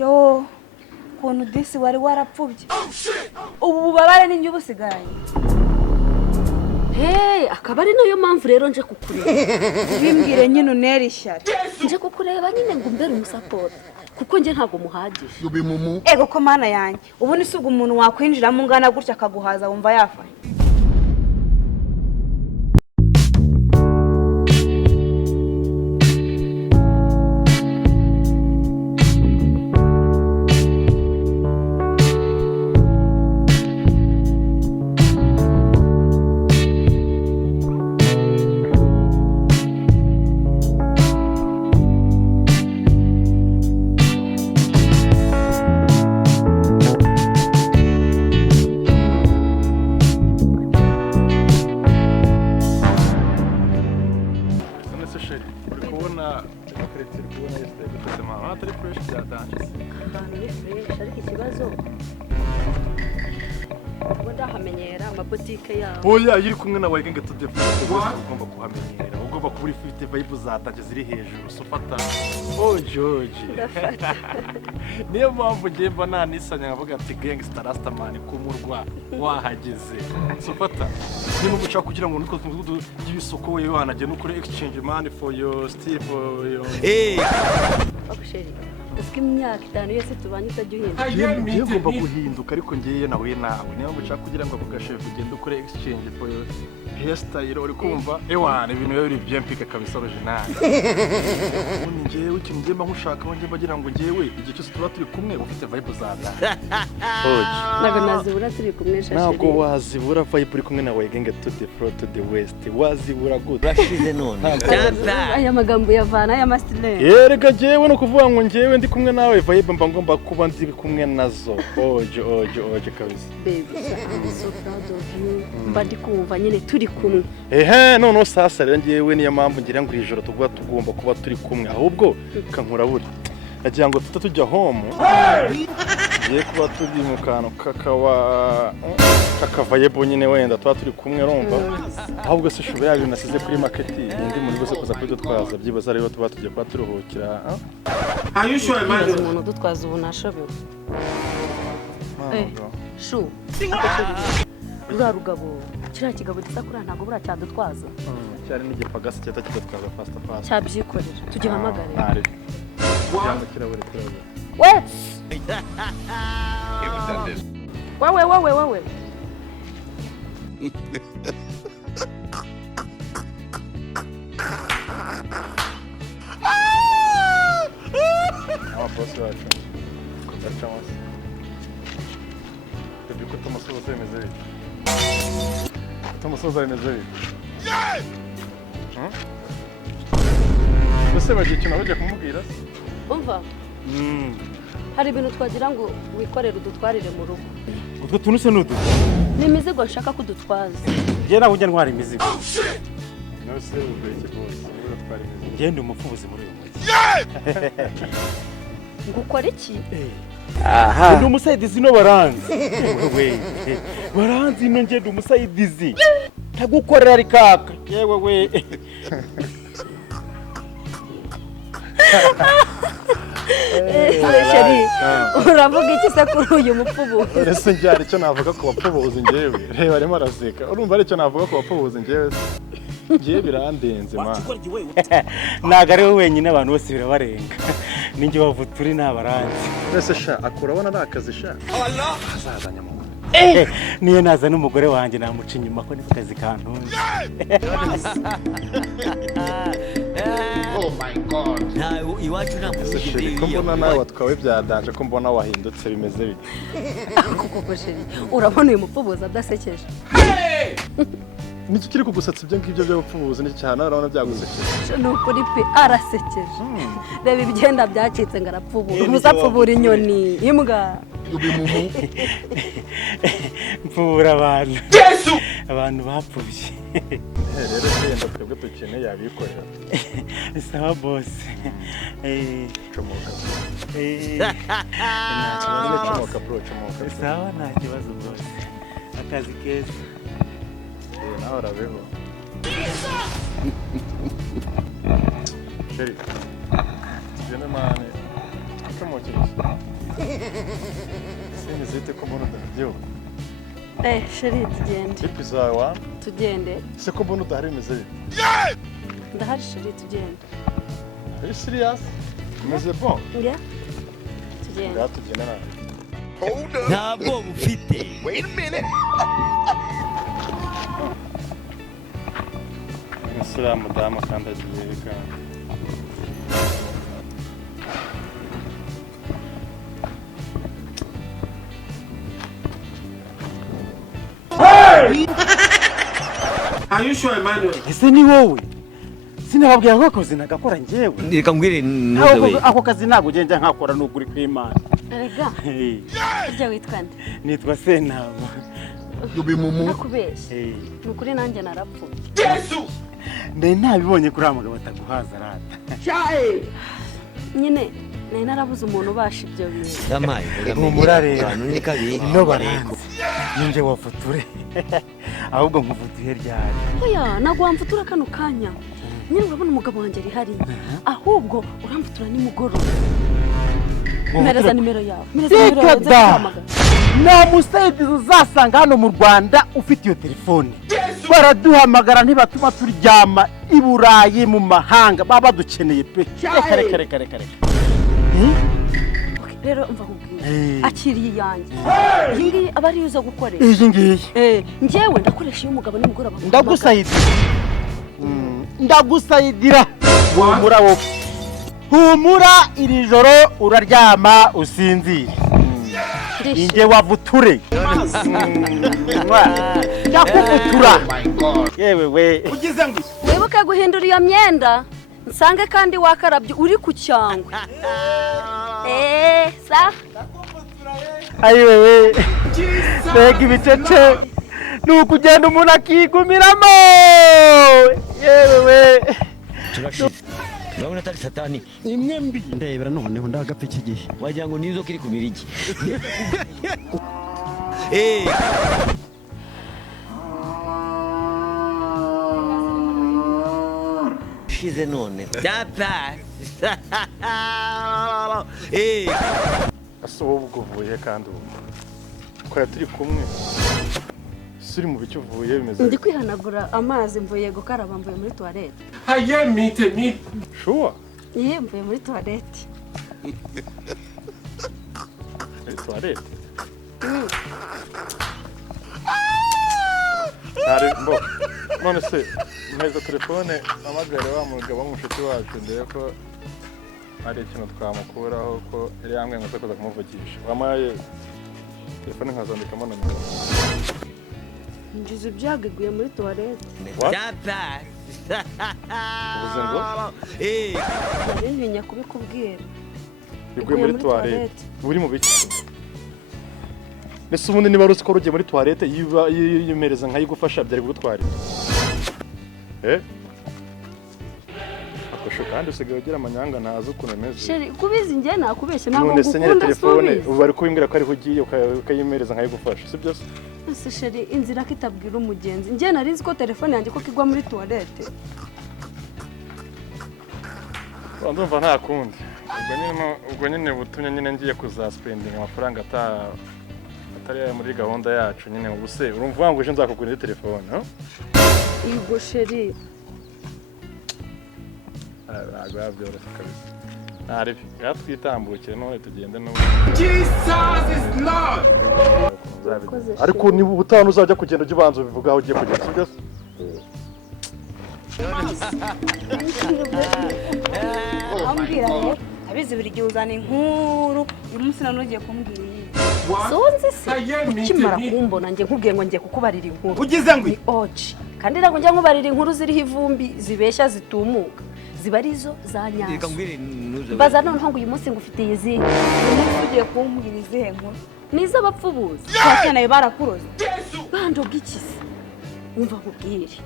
Yo kuntu disi wari warapfubye ubu bubabare ninjye ubusigaranye. Akaba ari nayo mpamvu rero nje kukureba. Bimbwire nyine unera ishyari. Nje kukureba nyine ngo umbere umusapoti kuko nje ntago muhagije. Ego ko mana yanjye ubu ni suga umuntu wakwinjiramo ungana gutya akaguhaza wumva yafaye. Oya yiri kumwe na ygange to defend ugomba kuhamenyera ugomba kuba ufite vibe zatangiye ziri hejuru sofata George niyo mpamvu ngiye mba nanisanya nkavuga ati gangster rastaman kumurwa wahageze sofata niba mushaka kugira ngo nutwo y'isoko we wanajye nukuri exchange money for your still for your Babusheri uski imyaka 5 yose tubanye utagihinduka ngiye ngomba guhinduka ariko ngiye nawe niba mushaka kugira ngo avugashe kugenda ukore exchange for your hairstyle uri kumva ewana ibintu biri bien pique kabisa original ubundi ngiye ikintu ngiye nkushaka ngo ngiye bagira ngo ngiye igihe cyose tuba turi kumwe ufite vibe zanda nago nazibura turi kumwe shashiri ntabwo wazibura vibe uri kumwe na ygange to the front to the west wazibura good rashize none aya magambo yavana aya mastile yerega ngiye no kuvuga ngo ngiye ndi kumwe nawe vibe mba ngomba kuba ndi kumwe nazo oje kabisa baby I'm so proud of you mba ndi kumva nyine turi kumwe none sasa rero ngiyewe niyo mpamvu ngira ngo ijoro tugomba kuba turi kumwe ahubwo kankura buri agira ngo tujya home ngiye kuba turi mu kantu kakavayebo nyine wenda tuba turi kumwe urumva ahubwo se shobora yaje nasize kuri market ndi muri bose kuza kuri dutwaza byibaza rero tuba tugiye kuba turuhukira ayushoye manje umuntu dutwaza ubu nashobewe shu ura rugabo kiriya kigabo gisa kuri ntago bura cyadutwaza cyari n'igipagasi cyata kidatwaza fast cyabyikorera tugihamagare ntari cyangwa kirabure wait wewe boss wacu kutachamasa Biko tumusoza imeze tumusoza imeze Bose bagiye cyane bajya kumubwira umva hari ibintu twagira ngo wikorere udutwarire mu rugo utwo tuntu se nudu ni imizigo nshaka kudutwaza je naho njya ntwara imizigo no se ubeke boss twari imizigo ngende umupfubuzi muri uyu mujyi ngukora iki aha ndi umusaidizi no baranzi wewe baranzi no ngende umusaidizi tagukorera rikaka yewe we sheri uravuga iki se kuri uyu mupfubuzi ese njyari cyo navuga ku bapfubuzi ngewe reba arimo araseka urumva ari cyo navuga ku bapfubuzi ngewe ngiye birandenze ma naga ari wenyine abantu bose birabarenga ninjye Wavuture n'abaranzi ese sha akurabona nakazi sha azazanya mu niyo naza n'umugore wanjye namuca inyuma ko niko kazi kantunze Oh my god. nawe iwacu namushyigiye ko mbona nawe watwawe byadanje ko mbona wahindutse bimeze bite koko sheri urabona uyu mupfubuzi adasekeje niki kiri kugusetsa ibyo ngibyo by'abapfubuzi ni cyane urabona byagusekeje ni ukuri pe arasekeje reba ibigenda byacitse ngo arapfubura umuzapfubura inyoni imbwa mfubura abantu bapfubye rero genda twebwe dukeneye yabikorera sawa boss comoka comoka sawa nta kibazo boss akazi keza nawe urabeho sheri jene mane comoka kirishye sinizite ko mbona udahari sheri tugende ipi zawe tugende se ko mbona udahari bimeze bite ndahari sheri tugende are you serious bimeze bon ya tugende ngaho tugenda nawe ntabwo bufite Wait a minute. umusore mudamu kandi agiye kandi Are you sure, Emmanuel? ese ni wowe sinababwira ko akazi nagakora njyewe reka mbwire ntuze we ako kazi ntabwo ugenda nkakora n'ukuri kw'Imana erega ujya witwa nde nitwa Sentama nakubeshya ni ukuri nanjye narapfuye ndari ntabibonye kuri aya mugabo ataguhaza arata nyine nari narabuze umuntu ubasha ibyo bintu yamaye humura rero abantu ni kabiri no baranze ninje wavuture ahubwo nkuvutuye ryari oya ntabwo wamfutura kano kanya nyine urabona umugabo wanjye ari hariya ahubwo uramfutura nimugoroba mpereza nimero yawe nta musayidi uzasanga hano mu Rwanda ufite iyo telefone baraduhamagara ntibatuma turyama i Burayi mu mahanga baba badukeneye pe reka rero mva nkubwira akiriye iyanjye iyi ngiyi aba ariyo uza gukoresha iyi ngiyi njyewe ndakoresha iyo umugabo nimugoroba ndagusayidira humura wowe humura iri joro uraryama usinzire inge wavuture ndakuvutura yewe we wibuke guhindura iyo myenda nsange kandi wakarabye uri ku cyangwe sa ayiwe we mbega ibicece ni ukugenda umuntu akigumiramo yewe we turashize urabona atari satani imwe mbi ndebera noneho ndagapfa iki gihe wagira ngo nizo kiri ku mirigi shize none dapa ase wowe ubwo uvuye kandi ubu twari turi kumwe suri mu bice uvuye bimeze ndi kwihanagura amazi mvuye gukaraba mvuye muri toilette Haye mite. sure iyi mvuye muri toilette toilette mbo none se mpeza telefone amagare wa mugabo w'umushuti wacu ndebe ko hari ikintu twamukuraho ko yari yambwiye ngo aze kuza kumuvugisha wampaye telefone nkazandikamo nomero ngize ibyageguye muri toilette dapa uvuze ngo nari ntinya kubikubwira biguye muri toilette uri mu biki nese ubundi niba ruzi ko rugiye muri toilette yimereza nkayigufasha byari kugutwara akosho kandi usigaye ugira amanyanga ntazi ukuntu ameze sheri kubizi njye nakubeshye ntabwo none se nyine ngukunda telefone ubu bari kubimbwira ko ariho ugiye ukayimereza nkayigufasha si byose ese sheri inzira ko itabwira umugenzi njye nari nzi ko telefone yanjye ko kigwa muri toilette ndumva nta kundi ubwo nyine butumye nyine ngiye kuzaspendinga amafaranga atari muri gahunda yacu nyine ubu se urumva ngo ejo nzakugurira telefone yego sheri ntabwo yabyoroshye kabisa ntaribi twitambukire none tugende Jesus is Lord. ariko niba ubutaha uzajya kugenda ujya ubanza ubivuga aho ugiye kugenda si byose ambwira rero abizi buri gihe uzana inkuru uyu munsi none ugiye kumbwira iyi sonzi se ukimara kumbona njye nkubwiye ngo ngiye kukubarira inkuru Ugize ngo ni oji kandi ntabwo njya nkubarira inkuru ziriho ivumbi zibeshya zitumuka ziba arizo za reka nyazo mbwire ntuze we baza noneho ngo uyu munsi ngufitiye izihe uyu munsi ugiye kumbwira izihe nkuru ni iz'abapfubuzi abakeneye barakuroze bandoga iki se wumva nkubwire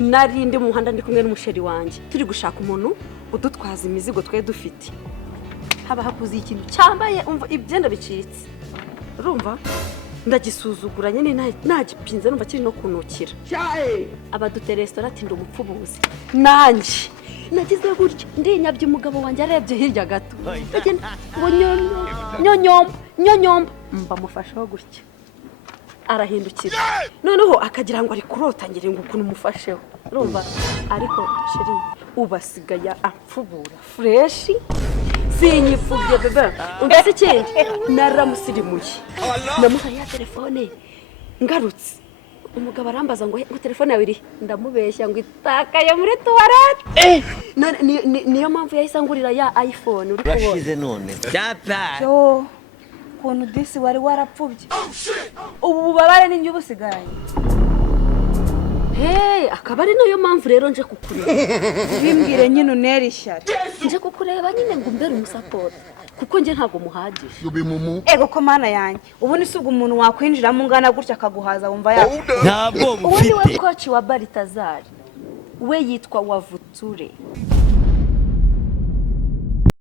nari ndi mu muhanda ndi kumwe n'umusheri wanjye turi gushaka umuntu udutwaza imizigo twe dufite haba hakuze ikintu cyambaye umva ibyenda bicitse urumva ndagisuzugura nyine nagipinze numva kiri no kunukira abadutere restaurant ndi umupfubuzi nanjye nagize gutya ndinyabye umugabo wanjye arebye hirya gato ngo nyonyomba mbamufasheho gutya arahindukira noneho akagira ngo ari kurota ngire ngo ukuntu umufasheho urumva ariko sheri ubasigaye apfubura fresh sinyipfubye bebe umbese ikindi naramusirimuye namuhaye ya telefone ngarutse umugabo arambaza ngo telefone yawe iri ndamubeshya ngo itakaye muri tuwarete niyo mpamvu yahise angurira ya iPhone uri kubona urashize none byapa yo ukuntu disi wari warapfubye ubu bubabare n'injye ubusigaranye akaba ari nayo mpamvu rero nje kukureba bimbwire nyine unera ishyari nje kukureba nyine ngo umbere umusapota kuko nje ntabwo muhagije ego ko mana yanjye ubu ni subwo umuntu wakwinjiramo ungana gutya akaguhaza wumva yakwe ntabwo ubundi we mufite coach wa Baritazari we yitwa Wavuture